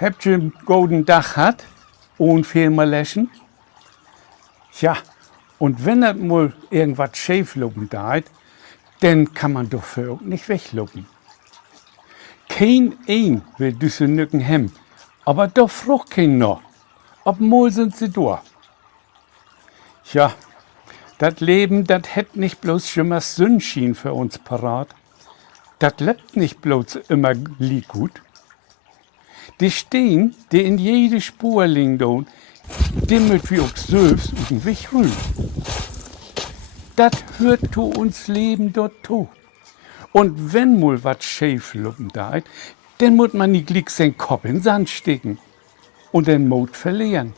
Habt ihr einen guten Tag gehabt? Ohne viel mal lächen? Ja, und wenn das mal irgendwas schief laufen da, dann kann man dafür auch nicht weglopen. Kein ein will diese Nücken haben, aber doch frucht kein noch. Ob mal sind sie da. Ja, das Leben, das hätt nicht bloß immer Sonnenschein für uns parat. Das lebt nicht bloß immer lieg gut. Die Steen, die in jede Spur liegen, die müt wir auch selbst auf den Weg rühren. Das hört zu uns Leben dort zu. Und wenn mal wat schief luppen da, dann muss man nicht gleich seinen Kopf in den Sand stecken und den Mut verlieren.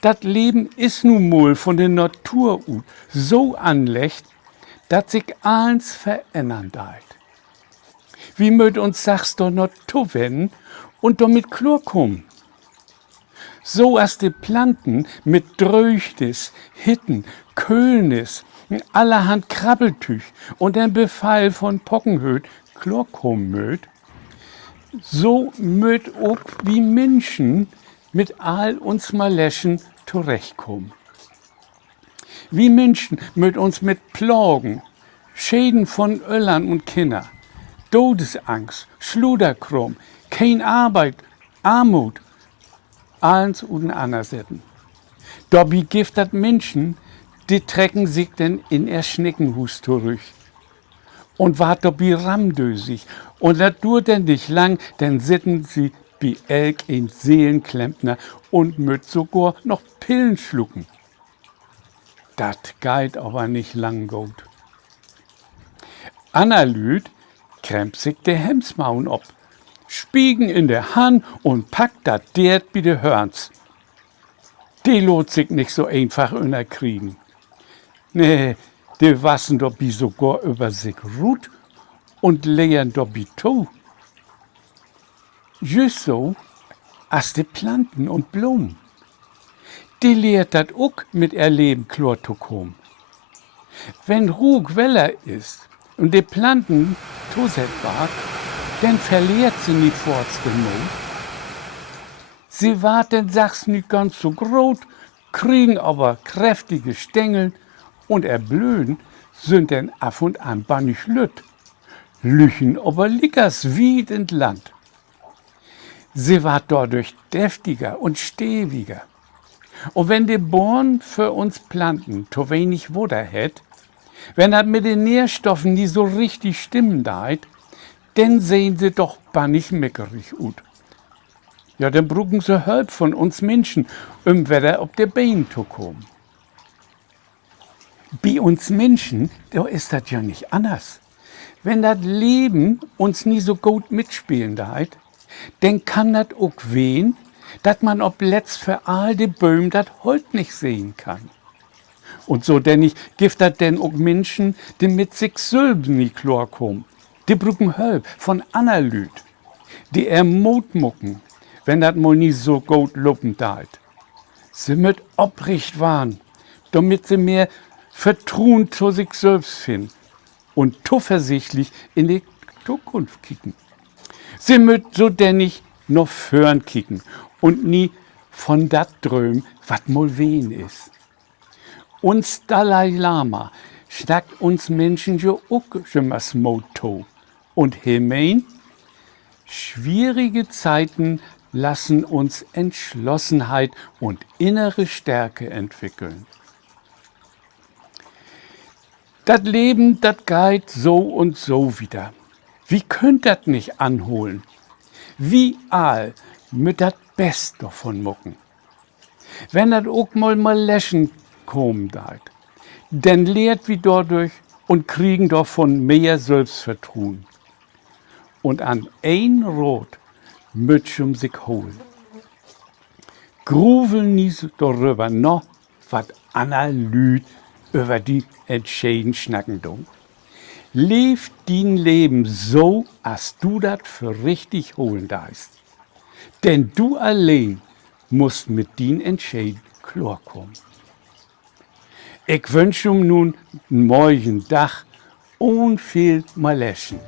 Das Leben ist nun mal von der Natur ut so anlegt, dass sich alles verändern deit. Wie möt uns sagst doch noch zuwenden und damit klarkommen? So als die Planten mit Dröchtes, Hitten, Kölnis, allerhand Krabbeltüch und den Befall von Pockenhöht klarkommen möt, so möt auch wie Menschen mit all uns Maläschen zurechtkommen. Wie Menschen möt uns mit Plagen, Schäden von Öllern und Kinder, Todesangst, Schluderkrumm, kein Arbeit, Armut, eins und anders setzen. Dabei gibt das Menschen, die trecken sich denn in ihr Schneckenhus zurück. Und wart dabei ramdösig. Und das dauert denn nicht lang, dann sitten sie wie Elk in Seelenklempner und möt sogar noch Pillen schlucken. Das geht aber nicht lang gut. Anna Lüd krempt sich der Hemsmaun ab, Spiegen in der Hand und packt dat Dert bi de Hörns. Die lot sich nicht so einfach unerkriegen. Nee, die wassen doch bi sogar über sich ruht und lehren doch bi to. Just so, als die Planten und Blumen. Die lehrt dat auch mit ihr Leben klar zu kommen. Wenn Ruh Weller ist und die Planten toset wart, dann verliert sie nicht forts den Mut. Sie wart den Sachs nicht ganz so groß, kriegen aber kräftige Stängel und erblöden sind denn af und an bannig lütt. Lüchen aber lickers wied in Land. Sie wart dadurch deftiger und stewiger. Und wenn die Born für uns Planten zu wenig Wutter hätt, wenn das mit den Nährstoffen nie so richtig stimmen deit, dann sehen sie doch bannig meckerig ut. Ja, dann brauchen sie Hilfe von uns Menschen, wieder auf der Beine zu kommen. Bei uns Menschen, da ist das ja nicht anders. Wenn das Leben uns nie so gut mitspielen deit, dann kann das auch wehen, dass man ob letzt für all die Böhm das Holt nicht sehen kann. Und so denn ich gibt das denn auch Menschen, die mit sich selber nie klarkommen. Die brauchen Hilfe von Anna Lüd, die Mut mucken, wenn das mal nie so gut luppen deit. Sie mit opricht waren, damit sie mehr Vertrauen zu sich selbst finden und zuversichtlich in die Zukunft kicken. Sie mit so denn ich noch fern kicken und nie von dat dröm, wat mal wen ist. Uns Dalai Lama schnackt uns Menschen jo auch schon das Motto. Und he meint, schwierige Zeiten lassen uns Entschlossenheit und innere Stärke entwickeln. Das Leben, das geht so und so wieder. Wie könnt das nicht anholen? Wie all mit das Best davon mucken? Wenn das auch mal lächen kommen deit, dann lehrt wir dadurch und kriegen davon mehr Selbstvertrauen. Und an ein Rot mütschum sich holen. Gruveln nie darüber noch, wat Anna Lüd über die Entscheiden schnacken dumm. Lebt dein Leben so, als du das für richtig holen darfst. Denn du allein musst mit den Entscheiden klarkommen. Ich wünsche nun einen morgigen Tag und viel Maläschen.